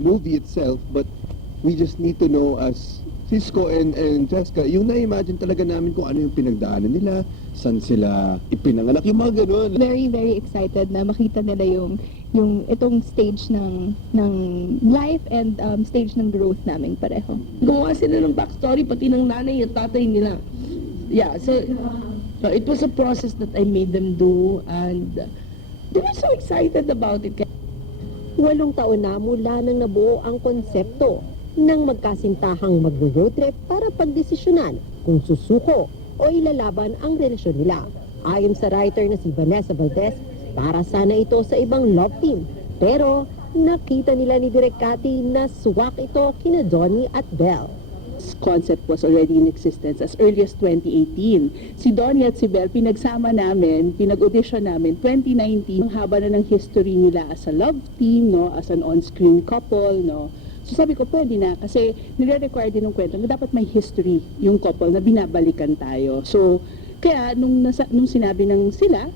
movie itself, but we just need to know as Cisco and Jessica, yung na-imagine talaga namin kung ano yung pinagdaanan nila, saan sila ipinanganak, yung mga ganun. Very, very excited na makita nila yung itong stage ng life and stage ng growth namin pareho. Gumawa sila ng backstory, pati ng nanay at tatay nila. Yeah, so it was a process that I made them do, and they were so excited about it. 8 taon na mula nang nabuo ang konsepto ng magkasintahang mag-road trip para pagdesisyonan kung susuko o ilalaban ang relasyon nila. Ayon sa writer na si Vanessa Valdez, para sana ito sa ibang love team. Pero nakita nila ni Direk Cathy na swak ito kina Donnie at Belle. This concept was already in existence as early as 2018. Si Donnie at si Belle, pinagsama namin, pinag-audition namin 2019. Ang haba na ng history nila as a love team, no, as an on-screen couple, no. So sabi ko, pwede na, kasi nire-require din ng kwento na dapat may history yung couple na binabalikan tayo. So, kaya nung sinabi ng sila,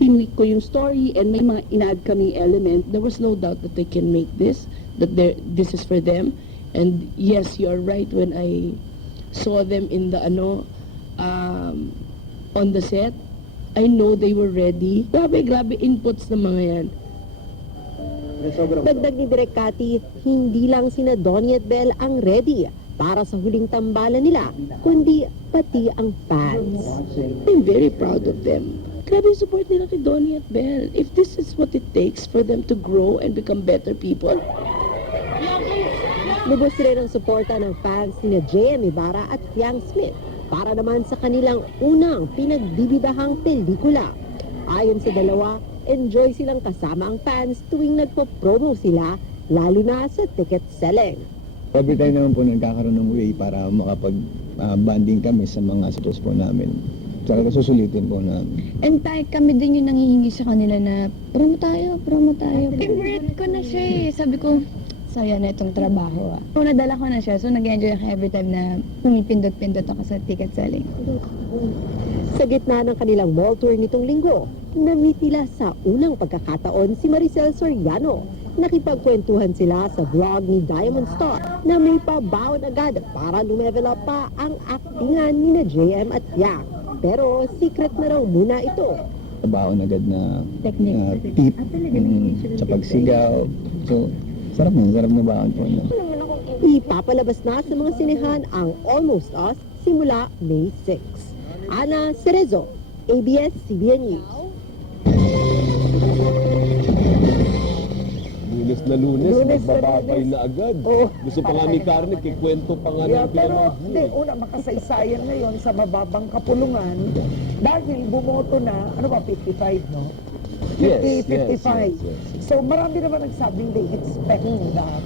tinweak ko yung story and may mga in-add kaming element. There was no doubt that they can make this, that this is for them. And yes, you're right, when I saw them in the on the set, I know they were ready. Grabe inputs ng mga yan. Dagdag ni Direk Cathy, hindi lang sina Donnie at Belle ang ready para sa huling tambalan nila, kundi pati ang fans. I'm very proud of them. Grabe yung support nila kay Donnie at Belle. If this is what it takes for them to grow and become better people. Lubos rin ang suporta ng fans ni J.M. Ibarra at Fiang Smith para naman sa kanilang unang pinagbibidahang pelikula. Ayon sa dalawa, enjoy silang kasama ang fans tuwing nagpo-promo sila, lalo na sa ticket selling. Every time naman po nagkakaroon ng way para makapag-banding kami sa mga sutos po namin. Talaga susulitin po namin. And kami din yung nangihingi sa kanila na promo tayo. Favorite ko na siya eh. Sabi ko, saya na itong trabaho ah. So, nadala ko na siya, so nag-enjoy ako every time na pumipindot-pindot ako sa ticket selling. Sa gitna ng kanilang mall tour nitong linggo, na-meet nila sa unang pagkakataon si Maricel Soriano. Nakipagkwentuhan sila sa vlog ni Diamond Star na may pabaon agad para lumevel up pa ang aktingan ni na JM at Yang. Pero secret na raw muna ito. Pabaon agad na Technique. tip sa pagsigaw. So, sarap na baon po na. Ipapalabas na sa mga sinehan ang Almost Us simula May 6. Ana Cerezo, ABS-CBN News. Lunes, magbabakay na agad. Gusto pa nga ni Carne, kikwento pa nga ng Pero, una, makasaysayan ngayon sa mababang kapulungan dahil bumoto na, 55, no? 55. So, marami naman nagsabing they expect that.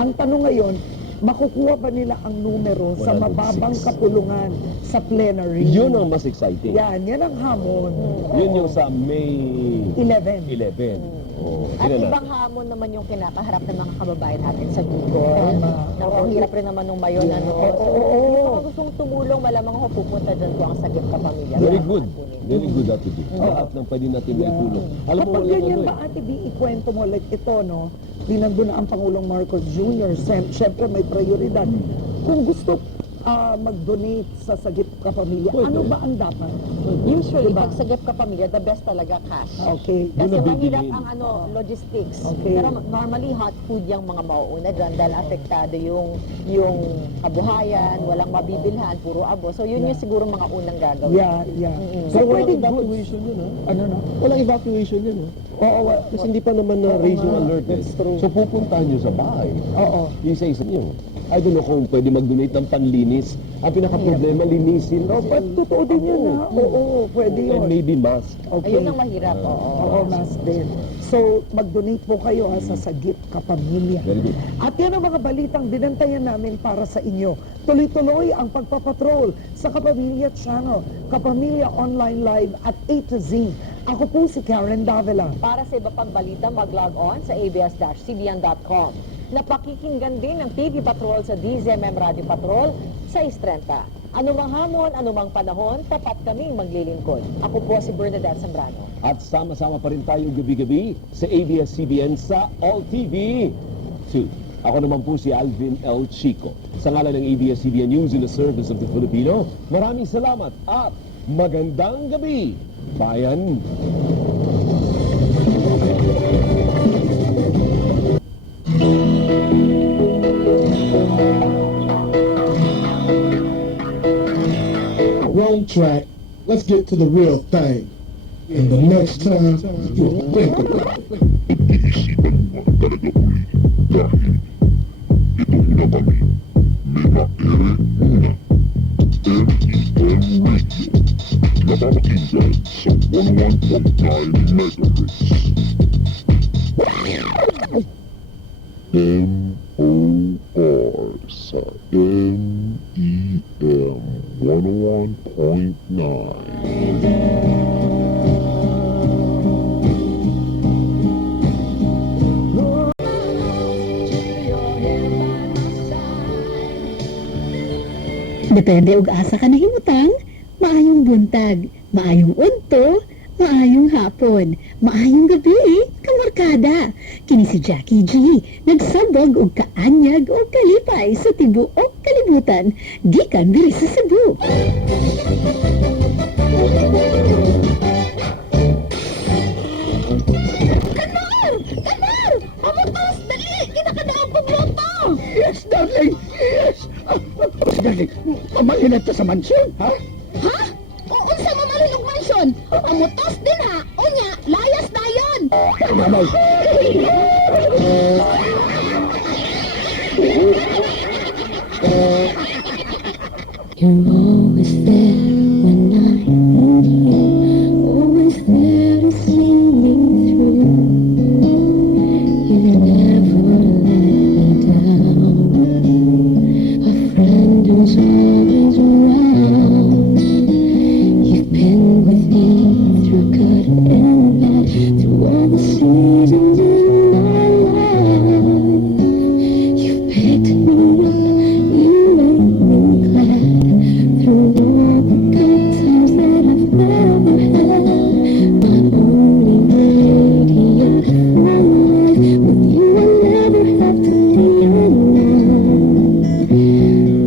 Ang tanong ngayon, makukuha ba nila ang numero sa 106. mababang kapulungan sa plenary? Yun ang mas exciting. Yan ang hamon. Yun yung sa May 11. Oh, At sila ibang hamon naman yung kinakaharap ng mga kababayan natin sa Bicol. Tama. Ang hirap rin naman nung mayon, ano. Oo. Kung gustong tumulong, malamang pupunta dyan po ang Sagip Kapamilya. Very good. Very good attitude. Lahat ng pwede natin maitulong. Alam mo, Kapag walang ganyan ano ba, Ate B, ikwento mo like ito, no? Di nandun na ang Pangulong Marcos Jr. Siyempre may prioridad. Kung gusto mag-donate sa Sagip Kapamilya, ano ba ang dapat? Usually, Diba? pag Sagip Kapamilya, the best talaga cash. Okay. Kasi Yun ang mahirap bibilhin. ang logistics. Okay. Pero normally hot food yung mga mauuna dyan dahil apektado yung kabuhayan, walang mabibilhan, puro abo. So yun yung siguro mga unang gagawin. Yeah. So, So, walang pwede evacuation yun, ha? Ano no? Walang evacuation yun, ha? Oo, Kasi hindi pa naman na-raise yung alert, eh. That's true. So, pupuntahan nyo sa bahay. Oo. Isa-isa nyo. I don't know kung pwede mag-donate ng panlinis. Ang pinaka-problema, linisin. No, but totoo din yun, ha? Oo, pwede And yun. maybe mask. Okay. Ayun ang mahirap. Oo, mas din. So, mag-donate po kayo sa Sagip Kapamilya. Very good. At yan ang mga balitang dinantayan namin para sa inyo. Tuloy-tuloy ang pagpapatrol sa Kapamilya Channel, Kapamilya Online Live at A to Z. Ako po si Karen Davila. Para sa iba pang balita, mag-log on sa abs-cbn.com. Napakikinggan din ng TV Patrol sa DZMM Radio Patrol sa 6:30. Anumang hamon, anumang panahon, tapat kaming maglilingkod. Ako po si Bernadette Zambrano. At sama-sama pa rin tayong gabi-gabi sa ABS-CBN sa All TV 2. Ako naman po si Alvin L. Chico. Sa ngalan ng ABS-CBN News in the Service of the Filipino, maraming salamat at magandang gabi, bayan! Wrong track. Let's get to the real thing. And the next time, you'll think about it. M-O-R sa M-E-M 101.9. Depende ug asa ka nahimutang, maayong buntag, maayong unto, maayong hapon, maayong gabi, kamarkada. Kini si Jackie G, nagsabog og kaanyag og kalipay sa tibuok kalibutan, gikan diri sa Cebu. Kanar! Kanar! Pamutos! Dali! Kinakadaog kong loto! Yes, darling! Yes! Darling, pamalhin natin sa mansyon, ha? Ha? O unsa mamalin og mansyon? Pamutos din ha! Unya, layas dayon! Mamay! You're always there when I need you, always there to see me through. You never let me down, a friend who's always around. You've been with me through good and bad, through all the seasons in my life. You've picked me up, you made me glad. Through all the good times that I've never had, my only radiant from life. With you I never have to be alone.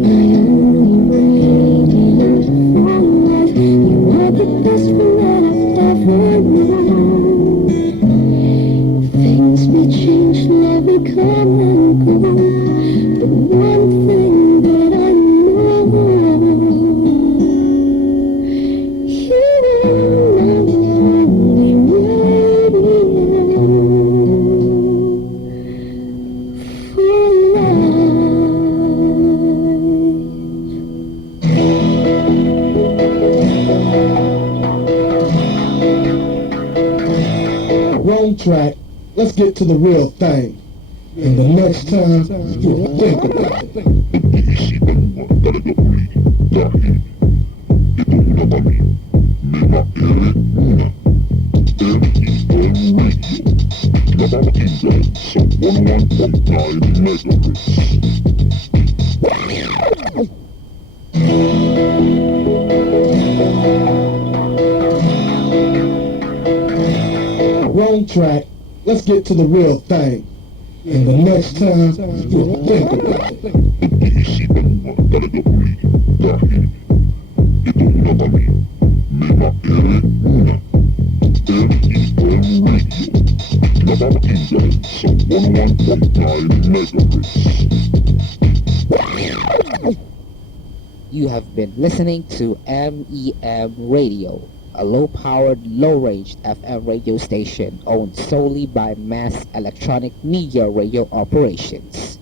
My only radiant from life. You are the best friend that I've ever known. Things may change, never come and go, but one thing that I know, you are my only radio for life. Wrong track. Let's get to the real thing. And the next time, you'll think about it. Wrong track. Let's get to the real thing. And the next time, you'll think about it. You have been listening to MEM Radio, a low-powered, low-range FM radio station owned solely by Mass Electronic Media Radio Operations.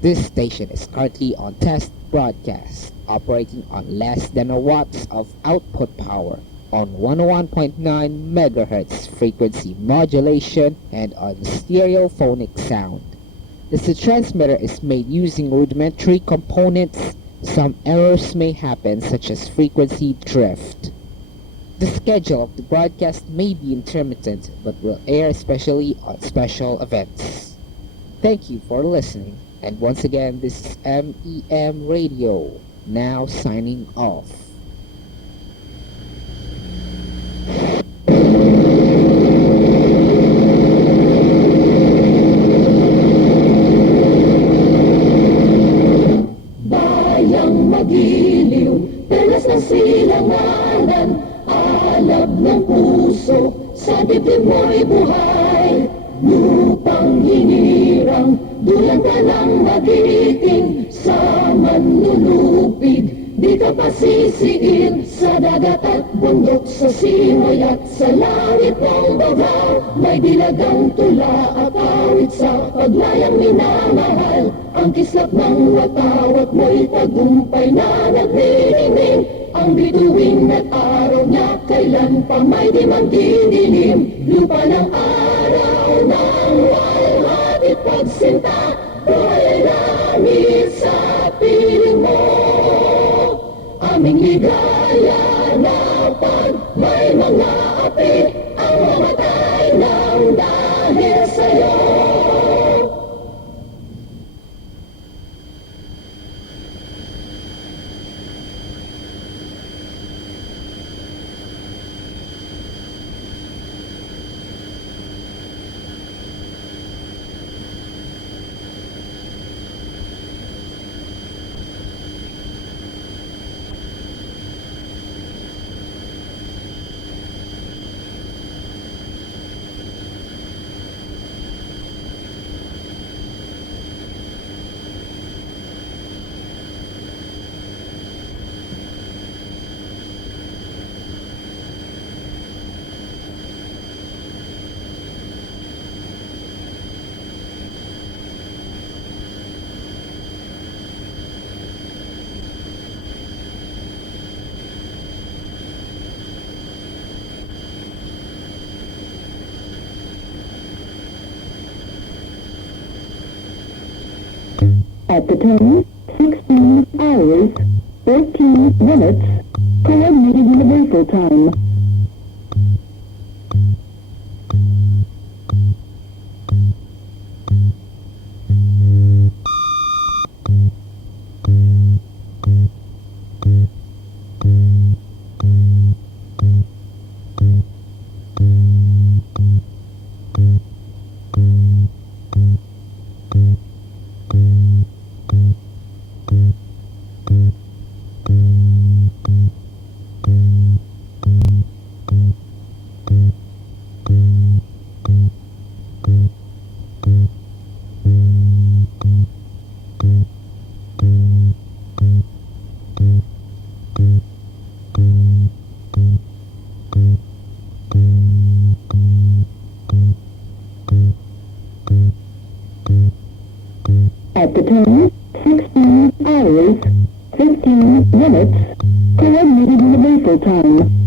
This station is currently on test broadcast, operating on less than a watts of output power on 101.9 megahertz frequency modulation and on stereophonic sound. As the transmitter is made using rudimentary components, some errors may happen, such as frequency drift. The schedule of the broadcast may be intermittent, but will air especially on special events. Thank you for listening, and once again, this is MEM Radio, now signing off. silanganan, alab ng puso, sa dibdib mo'y buhay. Lupang hinirang, dulang ka ng magiting, sa manlulupig, di ka pasisiin. Sa dagat at bundok, sa simoy at sa langit ng babaw, may dilagang tula at awit sa paglayang minamahal. Ang kislap ng watawat mo'y tagumpay na nagniningning. Ang bituin at araw niya kailan pa may di magdidilim. Lupa ng araw ng walhati pagsinta, buhay ay langit sa piling mo. Aming ligaya na pag may mga api, ang mamatay ng dahil sa'yo. At the time, 16 hours, 14 minutes, coordinated universal time. At the time, 16 hours, 15 minutes, coordinated universal time.